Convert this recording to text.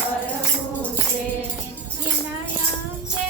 કરવું છે અંગે